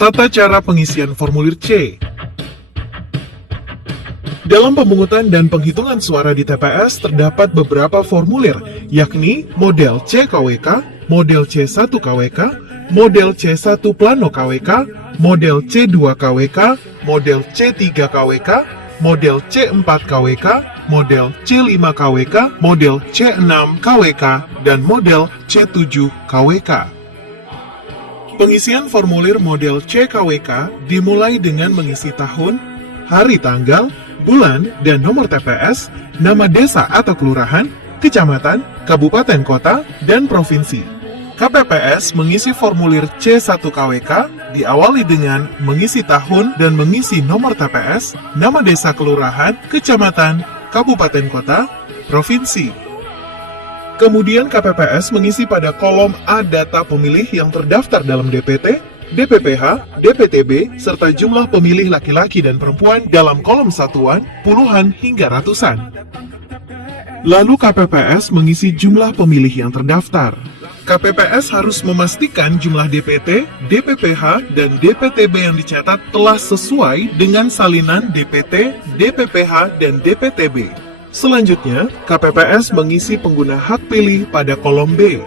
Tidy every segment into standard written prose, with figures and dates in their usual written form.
Tata cara pengisian formulir C. Dalam pemungutan dan penghitungan suara di TPS terdapat beberapa formulir, yakni model C-KWK, model C1-KWK, model C1 Plano KWK, model C2-KWK, model C3-KWK, model C4-KWK, model C5-KWK, model C6-KWK, dan model C7-KWK. Pengisian formulir model C-KWK dimulai dengan mengisi tahun, hari tanggal, bulan, dan nomor TPS, nama desa atau kelurahan, kecamatan, kabupaten kota, dan provinsi. KPPS mengisi formulir C1-KWK diawali dengan mengisi tahun dan mengisi nomor TPS, nama desa kelurahan, kecamatan, kabupaten kota, provinsi. Kemudian KPPS mengisi pada kolom A data pemilih yang terdaftar dalam DPT, DPPH, DPTB, serta jumlah pemilih laki-laki dan perempuan dalam kolom satuan, puluhan hingga ratusan. Lalu KPPS mengisi jumlah pemilih yang terdaftar. KPPS harus memastikan jumlah DPT, DPPH, dan DPTB yang dicatat telah sesuai dengan salinan DPT, DPPH, dan DPTB. Selanjutnya, KPPS mengisi pengguna hak pilih pada kolom B.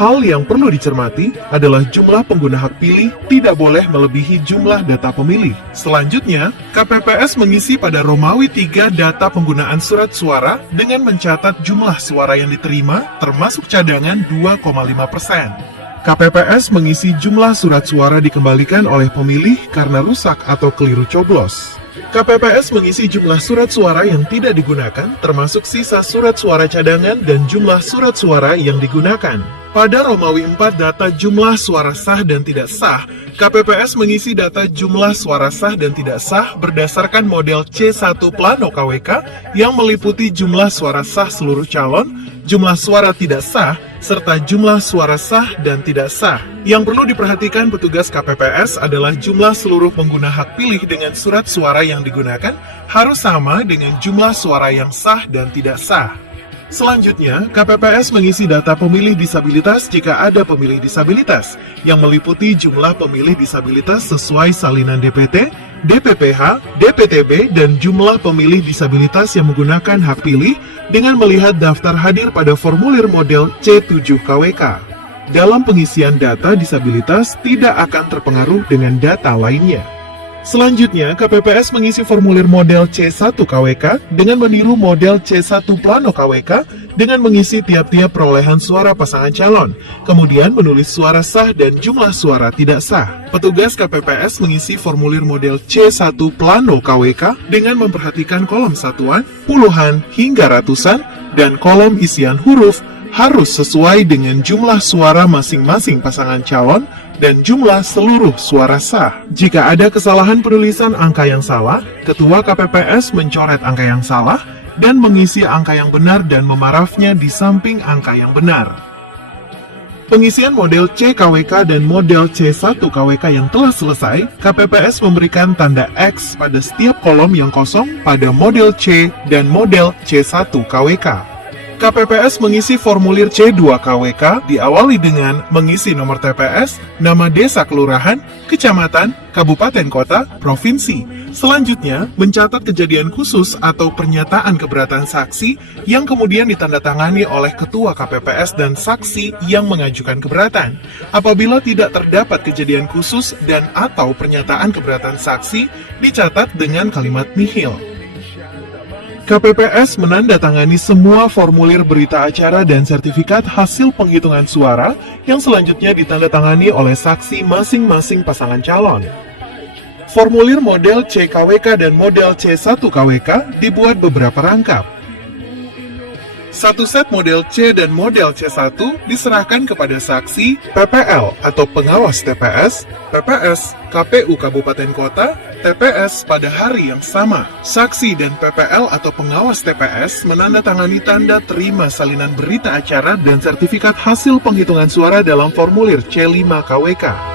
Hal yang perlu dicermati adalah jumlah pengguna hak pilih tidak boleh melebihi jumlah data pemilih. Selanjutnya, KPPS mengisi pada Romawi 3 data penggunaan surat suara dengan mencatat jumlah suara yang diterima termasuk cadangan 2,5%. KPPS mengisi jumlah surat suara dikembalikan oleh pemilih karena rusak atau keliru coblos. KPPS mengisi jumlah surat suara yang tidak digunakan, termasuk sisa surat suara cadangan dan jumlah surat suara yang digunakan. Pada Romawi 4 data jumlah suara sah dan tidak sah, KPPS mengisi data jumlah suara sah dan tidak sah berdasarkan model C1 Plano KWK yang meliputi jumlah suara sah seluruh calon, jumlah suara tidak sah, serta jumlah suara sah dan tidak sah. Yang perlu diperhatikan petugas KPPS adalah jumlah seluruh pengguna hak pilih dengan surat suara yang digunakan harus sama dengan jumlah suara yang sah dan tidak sah. Selanjutnya, KPPS mengisi data pemilih disabilitas jika ada pemilih disabilitas, yang meliputi jumlah pemilih disabilitas sesuai salinan DPT, DPPH, DPTB, dan jumlah pemilih disabilitas yang menggunakan hak pilih dengan melihat daftar hadir pada formulir model C7-KWK. Dalam pengisian data disabilitas tidak akan terpengaruh dengan data lainnya. Selanjutnya, KPPS mengisi formulir model C1-KWK dengan meniru model C1 Plano KWK dengan mengisi tiap-tiap perolehan suara pasangan calon, kemudian menulis suara sah dan jumlah suara tidak sah. Petugas KPPS mengisi formulir model C1 Plano KWK dengan memperhatikan kolom satuan, puluhan hingga ratusan, dan kolom isian huruf harus sesuai dengan jumlah suara masing-masing pasangan calon dan jumlah seluruh suara sah. Jika ada kesalahan penulisan angka yang salah, Ketua KPPS mencoret angka yang salah dan mengisi angka yang benar dan memarafnya di samping angka yang benar. Pengisian model C-KWK dan model C1-KWK yang telah selesai, KPPS memberikan tanda X pada setiap kolom yang kosong pada model C dan model C1-KWK. KPPS mengisi formulir C2-KWK diawali dengan mengisi nomor TPS, nama desa kelurahan, kecamatan, kabupaten kota, provinsi. Selanjutnya, mencatat kejadian khusus atau pernyataan keberatan saksi yang kemudian ditandatangani oleh Ketua KPPS dan saksi yang mengajukan keberatan. Apabila tidak terdapat kejadian khusus dan atau pernyataan keberatan saksi, dicatat dengan kalimat nihil. KPPS menandatangani semua formulir berita acara dan sertifikat hasil penghitungan suara yang selanjutnya ditandatangani oleh saksi masing-masing pasangan calon. Formulir model C-KWK dan model C1-KWK dibuat beberapa rangkap. Satu set model C dan model C1 diserahkan kepada saksi, PPL atau pengawas TPS, PPS, KPU Kabupaten Kota, TPS pada hari yang sama. Saksi dan PPL atau pengawas TPS menandatangani tanda terima salinan berita acara dan sertifikat hasil penghitungan suara dalam formulir C5-KWK.